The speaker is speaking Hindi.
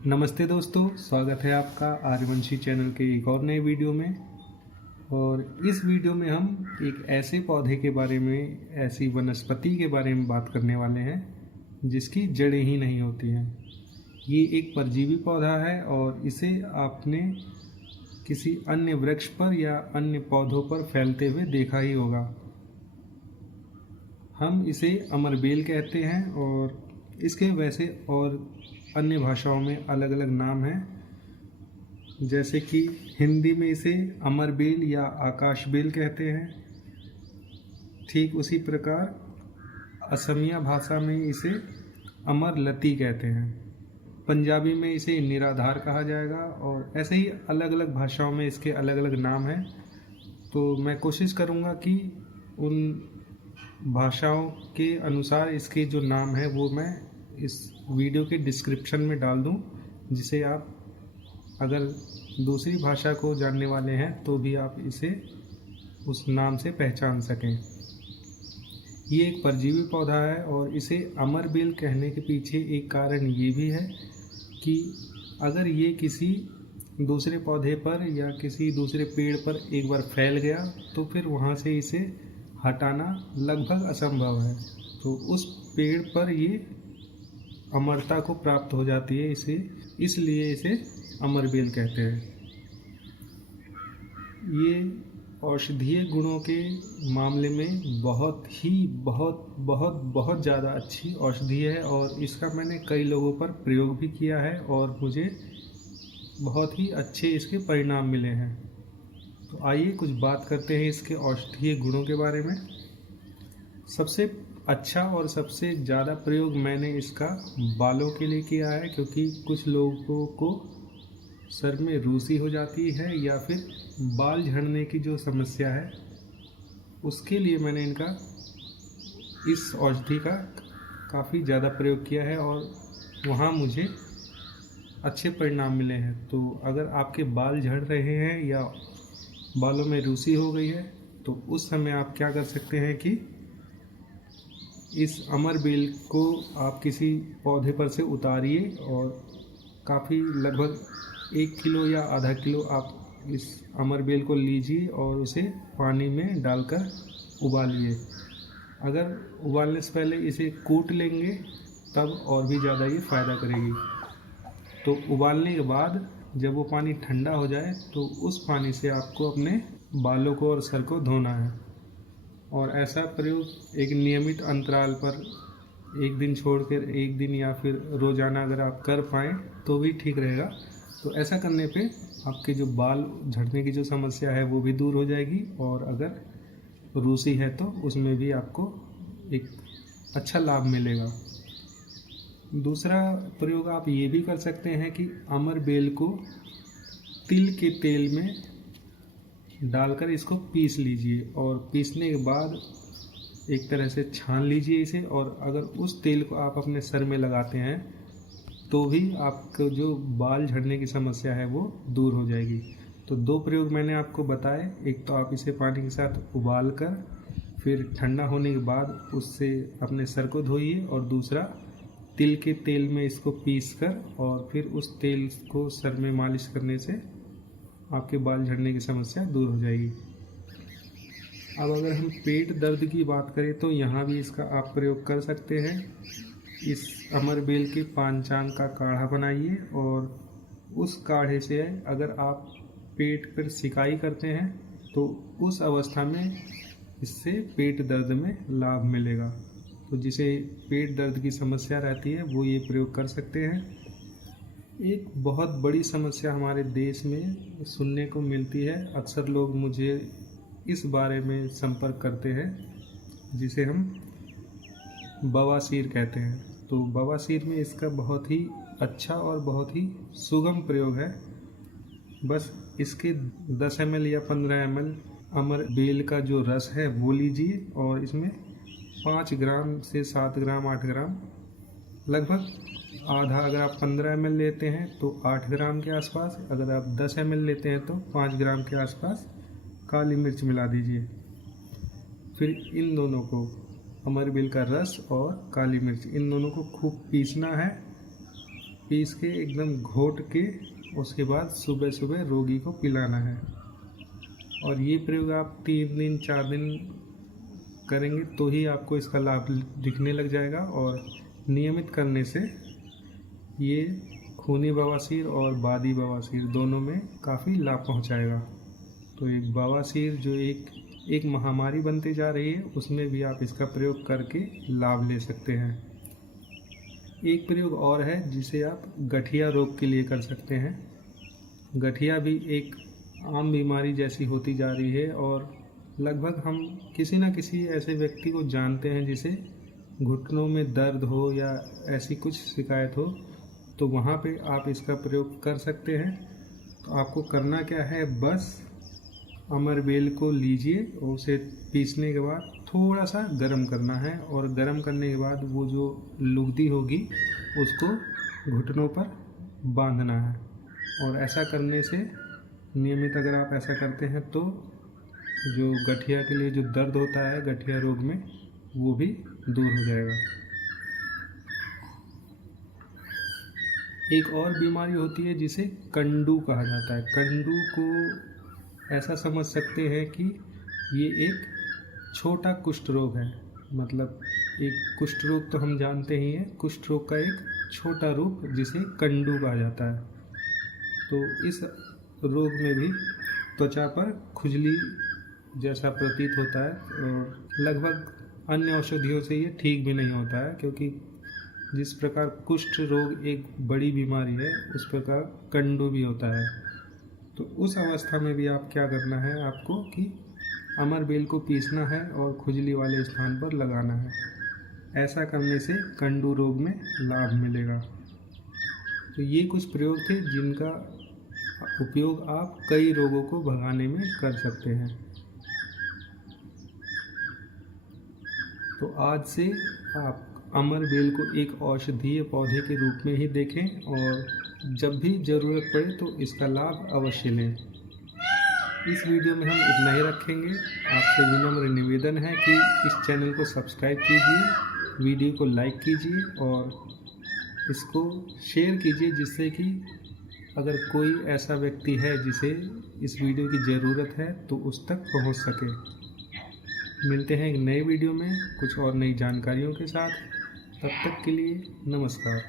नमस्ते दोस्तों, स्वागत है आपका आर्यवंशी चैनल के एक और नए वीडियो में। और इस वीडियो में हम एक ऐसे पौधे के बारे में, ऐसी वनस्पति के बारे में बात करने वाले हैं जिसकी जड़ें ही नहीं होती हैं। ये एक परजीवी पौधा है और इसे आपने किसी अन्य वृक्ष पर या अन्य पौधों पर फैलते हुए देखा ही होगा। हम इसे अमरबेल कहते हैं और इसके वैसे और अन्य भाषाओं में अलग अलग नाम हैं, जैसे कि हिंदी में इसे अमरबेल या आकाशबेल कहते हैं। ठीक उसी प्रकार असमिया भाषा में इसे अमरलती कहते हैं। पंजाबी में इसे निराधार कहा जाएगा और ऐसे ही अलग अलग भाषाओं में इसके अलग अलग नाम हैं। तो मैं कोशिश करूँगा कि उन भाषाओं के अनुसार इसके जो नाम है वो मैं इस वीडियो के डिस्क्रिप्शन में डाल दूं, जिसे आप अगर दूसरी भाषा को जानने वाले हैं तो भी आप इसे उस नाम से पहचान सकें। ये एक परजीवी पौधा है और इसे अमरबेल कहने के पीछे एक कारण ये भी है कि अगर ये किसी दूसरे पौधे पर या किसी दूसरे पेड़ पर एक बार फैल गया तो फिर वहाँ से इसे हटाना लगभग असंभव है। तो उस पेड़ पर ये अमरता को प्राप्त हो जाती है, इसलिए इसे अमरबेल कहते हैं। ये औषधीय गुणों के मामले में बहुत ज़्यादा अच्छी औषधि है और इसका मैंने कई लोगों पर प्रयोग भी किया है और मुझे बहुत ही अच्छे इसके परिणाम मिले हैं। तो आइए कुछ बात करते हैं इसके औषधीय गुणों के बारे में। सबसे अच्छा और सबसे ज़्यादा प्रयोग मैंने इसका बालों के लिए किया है, क्योंकि कुछ लोगों को सर में रूसी हो जाती है या फिर बाल झड़ने की जो समस्या है, उसके लिए मैंने इस औषधि का काफ़ी ज़्यादा प्रयोग किया है और वहाँ मुझे अच्छे परिणाम मिले हैं। तो अगर आपके बाल झड़ रहे हैं या बालों में रूसी हो गई है तो उस समय आप क्या कर सकते हैं कि इस अमरबेल को आप किसी पौधे पर से उतारिए और काफ़ी लगभग 1 किलो या आधा किलो आप इस अमरबेल को लीजिए और उसे पानी में डालकर उबालिए। अगर उबालने से पहले इसे कूट लेंगे तब और भी ज़्यादा ये फ़ायदा करेगी। तो उबालने के बाद जब वो पानी ठंडा हो जाए तो उस पानी से आपको अपने बालों को और सर को धोना है। और ऐसा प्रयोग एक नियमित अंतराल पर एक दिन छोड़कर एक दिन या फिर रोज़ाना अगर आप कर पाएँ तो भी ठीक रहेगा। तो ऐसा करने पे आपके जो बाल झड़ने की जो समस्या है वो भी दूर हो जाएगी और अगर रूसी है तो उसमें भी आपको एक अच्छा लाभ मिलेगा। दूसरा प्रयोग आप ये भी कर सकते हैं कि अमरबेल को तिल के तेल में डालकर इसको पीस लीजिए और पीसने के बाद एक तरह से छान लीजिए इसे। और अगर उस तेल को आप अपने सर में लगाते हैं तो भी आपको जो बाल झड़ने की समस्या है वो दूर हो जाएगी। तो 2 प्रयोग मैंने आपको बताए। एक तो आप इसे पानी के साथ उबाल कर फिर ठंडा होने के बाद उससे अपने सर को धोइए, और दूसरा तिल के तेल में इसको पीस कर और फिर उस तेल को सर में मालिश करने से आपके बाल झड़ने की समस्या दूर हो जाएगी। अब अगर हम पेट दर्द की बात करें तो यहाँ भी इसका आप प्रयोग कर सकते हैं। इस अमरबेल के पांचांग का काढ़ा बनाइए और उस काढ़े से अगर आप पेट पर सिकाई करते हैं तो उस अवस्था में इससे पेट दर्द में लाभ मिलेगा। तो जिसे पेट दर्द की समस्या रहती है वो ये प्रयोग कर सकते हैं। एक बहुत बड़ी समस्या हमारे देश में सुनने को मिलती है, अक्सर लोग मुझे इस बारे में संपर्क करते हैं, जिसे हम बवासीर कहते हैं। तो बवासीर में इसका बहुत ही अच्छा और बहुत ही सुगम प्रयोग है। बस इसके 10 ml या 15 ml अमरबेल का जो रस है वो लीजिए और इसमें 5 ग्राम से 7 ग्राम 8 ग्राम लगभग आधा, अगर आप 15 ml लेते हैं तो 8 ग्राम के आसपास, अगर आप 10 ml लेते हैं तो 5 ग्राम के आसपास काली मिर्च मिला दीजिए। फिर इन दोनों को, अमरबेल का रस और काली मिर्च, इन दोनों को खूब पीसना है पीस के एकदम घोट के उसके बाद सुबह सुबह रोगी को पिलाना है। और ये प्रयोग आप 3 दिन 4 दिन करेंगे तो ही आपको इसका लाभ दिखने लग जाएगा। और नियमित करने से ये खूनी बवासीर और बादी बवासीर दोनों में काफ़ी लाभ पहुंचाएगा। तो एक बवासीर जो एक महामारी बनती जा रही है, उसमें भी आप इसका प्रयोग करके लाभ ले सकते हैं। एक प्रयोग और है जिसे आप गठिया रोग के लिए कर सकते हैं। गठिया भी एक आम बीमारी जैसी होती जा रही है और लगभग हम किसी न किसी ऐसे व्यक्ति को जानते हैं जिसे घुटनों में दर्द हो या ऐसी कुछ शिकायत हो, तो वहाँ पे आप इसका प्रयोग कर सकते हैं। तो आपको करना क्या है, बस अमरबेल को लीजिए और उसे पीसने के बाद थोड़ा सा गर्म करना है और गर्म करने के बाद वो जो लुगदी होगी उसको घुटनों पर बांधना है। और ऐसा करने से नियमित अगर आप ऐसा करते हैं तो जो गठिया के लिए जो दर्द होता है गठिया रोग में, वो भी दूर हो जाएगा। एक और बीमारी होती है जिसे कंडू कहा जाता है। कंडू को ऐसा समझ सकते हैं कि ये एक छोटा कुष्ठ रोग है। मतलब एक कुष्ठ रोग तो हम जानते ही हैं, कुष्ठ रोग का एक छोटा रूप जिसे कंडू कहा जाता है। तो इस रोग में भी त्वचा पर खुजली जैसा प्रतीत होता है और लगभग अन्य औषधियों से ये ठीक भी नहीं होता है, क्योंकि जिस प्रकार कुष्ठ रोग एक बड़ी बीमारी है उस प्रकार कंडू भी होता है। तो उस अवस्था में भी आप क्या करना है, आपको कि अमरबेल को पीसना है और खुजली वाले स्थान पर लगाना है। ऐसा करने से कंडू रोग में लाभ मिलेगा। तो ये कुछ प्रयोग थे जिनका उपयोग आप कई रोगों को भगाने में कर सकते हैं। तो आज से आप अमरबेल को एक औषधीय पौधे के रूप में ही देखें और जब भी ज़रूरत पड़े तो इसका लाभ अवश्य लें। इस वीडियो में हम इतना ही रखेंगे। आपसे विनम्र निवेदन है कि इस चैनल को सब्सक्राइब कीजिए, वीडियो को लाइक कीजिए और इसको शेयर कीजिए, जिससे कि अगर कोई ऐसा व्यक्ति है जिसे इस वीडियो की ज़रूरत है तो उस तक पहुंच सके। मिलते हैं एक नए वीडियो में कुछ और नई जानकारियों के साथ। तब तक के लिए नमस्कार।